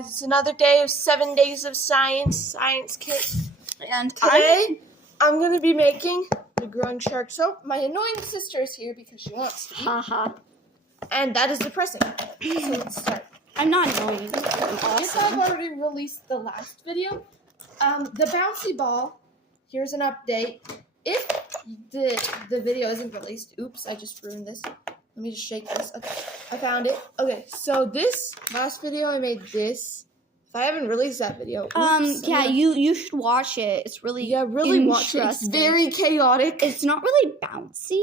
guys, it's another day of 7 days of science kit. And today, I'm going to be making the growing shark soap. My annoying sister is here because she wants to eat. Haha. And that is depressing. So let's start. I'm not annoying. I'm Yes, awesome. I've already released the last video. The bouncy ball, here's an update. If the video isn't released, oops, I just ruined this. Let me just shake this. Okay, I found it. Okay, so this last video I made this. If I haven't released that video, oops, Yeah, you should watch it. It's really really watch it. It's very chaotic. It's not really bouncy.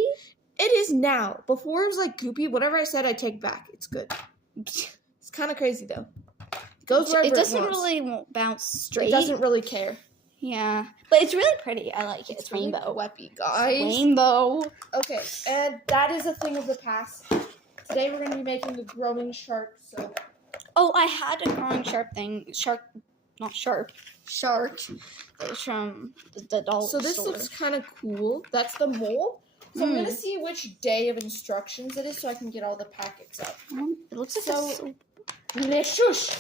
It is now. Before it was like goopy. Whatever I said, I take back. It's good. It's kind of crazy though. It goes wherever It doesn't wants. really bounce straight. It doesn't really care. Yeah, but it's really pretty. I like it. It's really rainbow. Weppy, guys. Rainbow. Okay, and that is a thing of the past. Today we're going to be making the growing shark soap. Oh, I had a growing shark thing. Shark. It's from the dollar So this store. looks kind of cool. That's the mold. So I'm going to see which day of instructions it is so I can get all the packets out. It looks like So- a soap. Shush.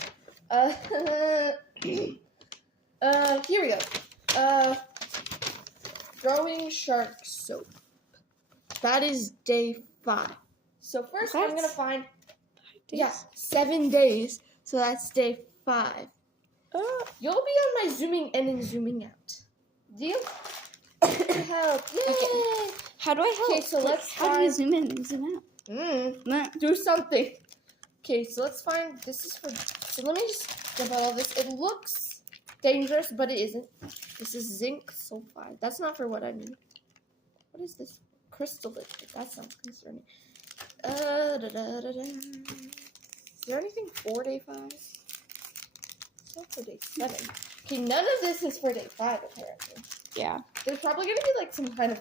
Here we go. Growing shark soap. That is day 5. So first I'm What? going to find, 5 days. 7 days. So that's day 5. You'll be on my zooming in and zooming out. Deal? Help. Yay. Okay. How do I help? Okay, so let's How do you find- zoom in and zoom out? Nah. Do something. Okay, so let's find, this is for, so let me just dump out all this. It looks dangerous, but it isn't. This is zinc sulfide. That's not for what I need. What is this? Crystal liquid. That sounds concerning. Is there anything for day 5? It's not for day 7. Okay, none of this is for day 5, apparently. Yeah. There's probably going to be like some kind of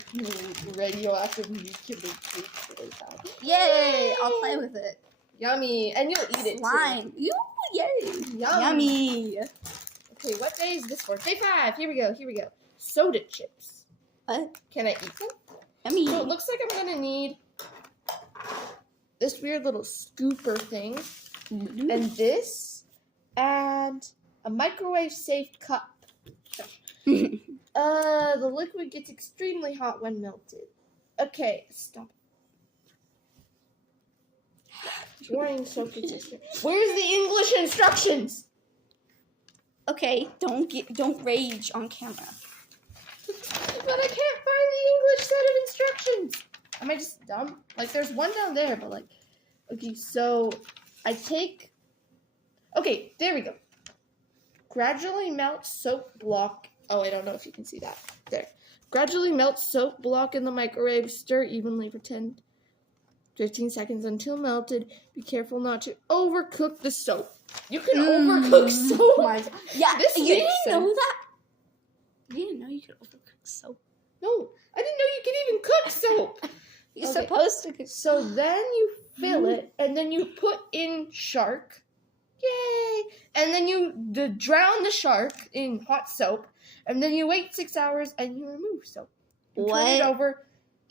radioactive nuclear food for day 5. Yay! I'll play with it. Yummy. And you'll eat it too. Slime. Yay! Yum. Yummy. Okay, what day is this for? Day 5. Here we go. Soda chips. What? Can I eat them? Yummy. So it looks like I'm going to need this weird little scooper thing. And this. And a microwave safe cup. The liquid gets extremely hot when melted. Okay, stop. Warning, soap resistant. Where's the English instructions? Okay, don't rage on camera. But I can't find the English set of instructions. Am I just dumb? Like, there's one down there, but like, okay, so I take. Okay, there we go. Gradually melt soap block. Oh, I don't know if you can see that. There. Gradually melt soap block in the microwave. Stir evenly for 15 seconds until melted. Be careful not to overcook the soap. You can overcook soap. Yeah, This you makes didn't know sense. that? You didn't know you could overcook soap? No, I didn't know you could even cook soap. You're Okay. supposed to cook So then you fill it, and then you put in shark. Yay! And then you drown the shark in hot soap, and then you wait 6 hours, and you remove soap. You turn it What? over,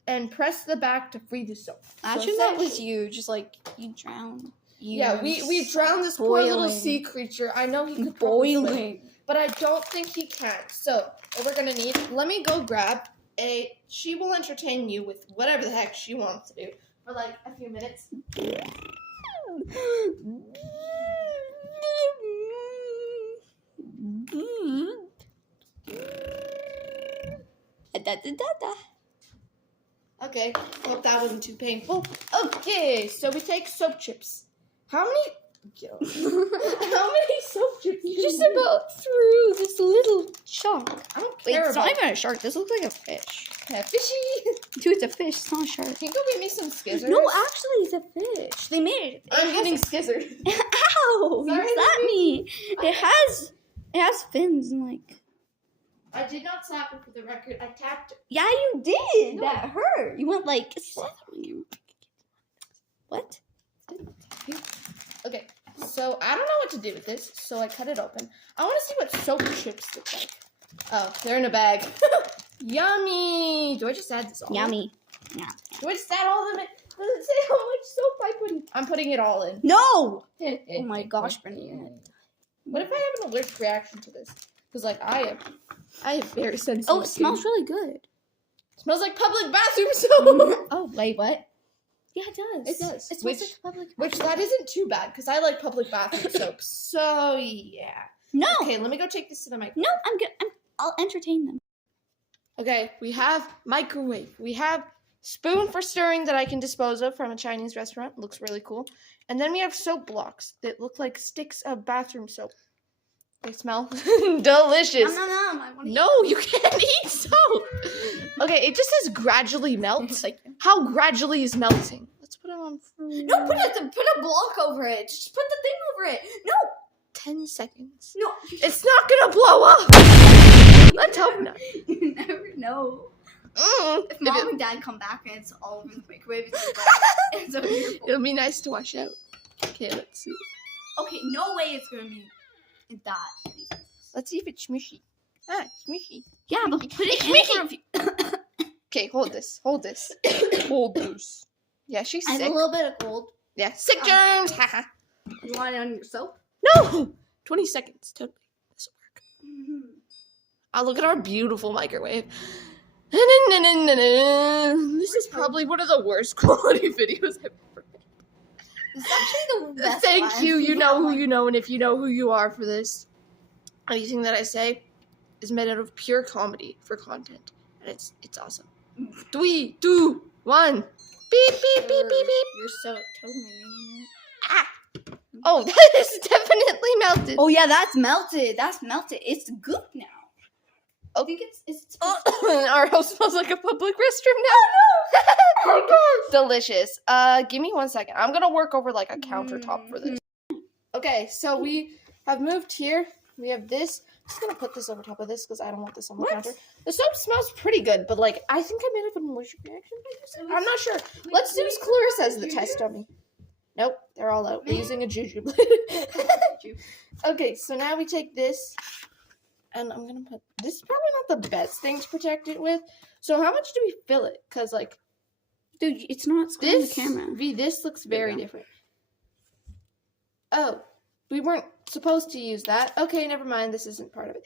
and press the back to free the soap. Imagine that was you, just like, you drown. Yeah, we drowned this poor little boiling. sea creature. I know he could probably swim, Boiling. but I don't think he can. So, what we're gonna need, let me go grab she will entertain you with whatever the heck she wants to do for like a few minutes. Okay, hope that wasn't too painful. Okay, so we take soap chips. How many soap chips? You just about threw this little shark. I don't Wait, care it's not about even a shark. This looks like a fish. fishy. Dude, it's a fish. It's not a shark. Can you go get me some skizzers? No, actually, it's a fish. They made it. I'm getting skizzers. Ow! Sorry, You slapped me. It has fins and like. I did not slap it for the record. I tapped it. Yeah, you did. No. That hurt. You went like. What? Okay, so I don't know what to do with this, so I cut it open. I want to see what soap chips look like. Oh, they're in a bag. Yummy! Do I just add this all in? Yummy. Yeah. Do I just add all of them in? Does it say how much soap I put in? I'm putting it all in. No! Oh my gosh, Brendan. an allergic reaction to this. Because, like, I have very sensitive Oh, it skin. smells really good. Smells like public bathroom soap. Oh, wait, what? Yeah, it does. It does. It smells like public. Which that isn't too bad because I like public bathroom soap. So yeah. No. Okay, let me go take this to the microwave. No, I'm good. I'll entertain them. Okay, we have microwave. We have spoon for stirring that I can dispose of from a Chinese restaurant. Looks really cool. And then we have soap blocks that look like sticks of bathroom soap. They smell delicious. I want to No, you can't eat soap. Okay, it just says gradually melts. Like, How gradually is melting? Let's put it on. no, put a block over it. Just put the thing over it. No. 10 seconds. No. It's not gonna blow up. Let's hope not. You never know. If mom and dad come back and it's all over the microwave, it's so beautiful. It'll be nice to wash out. Okay, let's see. Okay, no way it's gonna be that. Let's see if it's smushy. Ah, smushy. Yeah, but put it in for a few. Okay, hold this. Hold this. Hold this. Yeah, she's I have sick. a little bit of cold. Yeah, sick germs. Haha. You want it on yourself? No. 20 seconds. Totally. This will work. Mm-hmm. Oh, look at our beautiful microwave. This is probably one of the worst quality videos I've ever made. It's actually the best Thank one. you. You know who you know, and if you know who you are for this, anything that I say is made out of pure comedy for content, and it's awesome. 3, 2, 1. Beep beep beep beep beep. You're so totally making it. Ah. Oh, that is definitely melted. Oh yeah, that's melted. That's melted. It's goop now. I think it's Our house smells like a public restroom now. Oh, no. Delicious. Give me 1 second. I'm gonna work over like a countertop for this. Okay, so we have moved here. We have this. I'm just gonna put this over top of this because I don't want this on the counter. The soap smells pretty good, but like I think I might have an allergic reaction. I'm not sure. Let's use Clarissa as the test dummy. Nope, they're all out. We're using a juju blade. Okay, so now we take this. And I'm going to put, this is probably not the best thing to protect it with. So how much do we fill it? Because, like, dude, it's not screwing the this, camera. this looks very different. Oh, we weren't supposed to use that. Okay, never mind. This isn't part of it.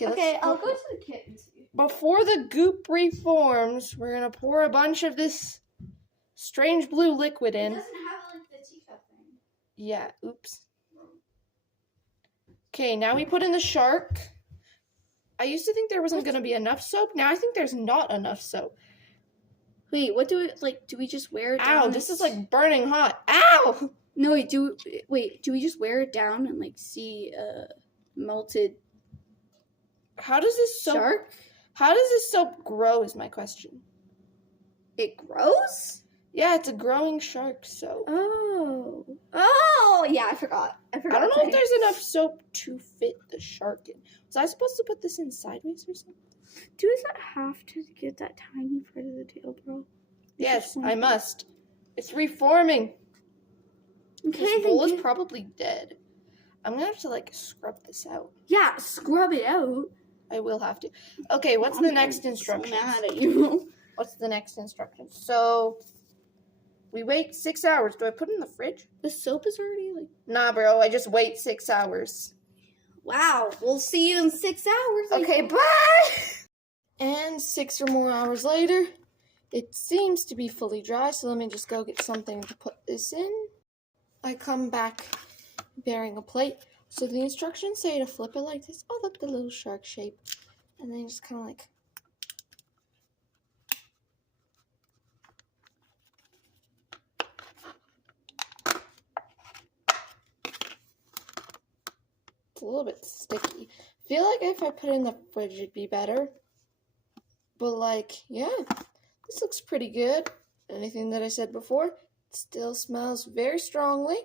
Okay, I'll go to the kit and see. Before the goop reforms, we're going to pour a bunch of this strange blue liquid in. It doesn't have, like, the teacup thing. Yeah, oops. Okay, now we put in the shark. I used to think there wasn't going to be enough soap. Now I think there's not enough soap. Wait, what do we just wear it down? Ow, this is like burning hot. Ow! No, wait, do we just wear it down and like see melted How does this soap shark? How does this soap grow is my question. It grows? Yeah, it's a growing shark soap. Oh, yeah, I forgot. I don't know if there's enough soap to fit the shark in. Was I supposed to put this in sideways or something? Do we not have to get that tiny part of the tail, bro? Yes, I must. It's reforming. Okay, This bowl is probably dead. I'm gonna have to like scrub this out. Yeah, scrub it out. I will have to. Okay, what's the next instruction? So mad at you. What's the next instruction? So we wait 6 hours. Do I put it in the fridge? The soap is already like. Nah, bro. I just wait 6 hours. Wow, we'll see you in 6 hours. Okay, bye! And 6 or more hours later, it seems to be fully dry, so let me just go get something to put this in. I come back bearing a plate. So the instructions say to flip it like this. Oh, look, the little shark shape. And then you just kind of like... It's a little bit sticky. I feel like if I put it in the fridge, it'd be better. But, like, yeah, this looks pretty good. Anything that I said before, it still smells very strongly.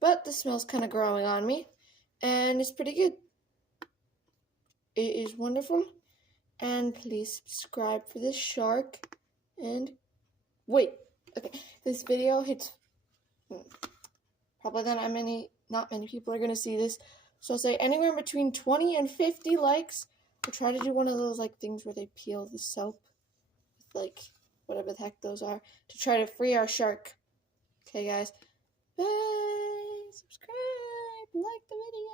But the smell's kind of growing on me. And it's pretty good. It is wonderful. And please subscribe for this shark. And, wait. Okay, this video hits... Probably not many people are going to see this. So I'll say anywhere between 20 and 50 likes. I'll try to do one of those like things where they peel the soap with like whatever the heck those are to try to free our shark. Okay, guys. Bye. Subscribe. Like the video.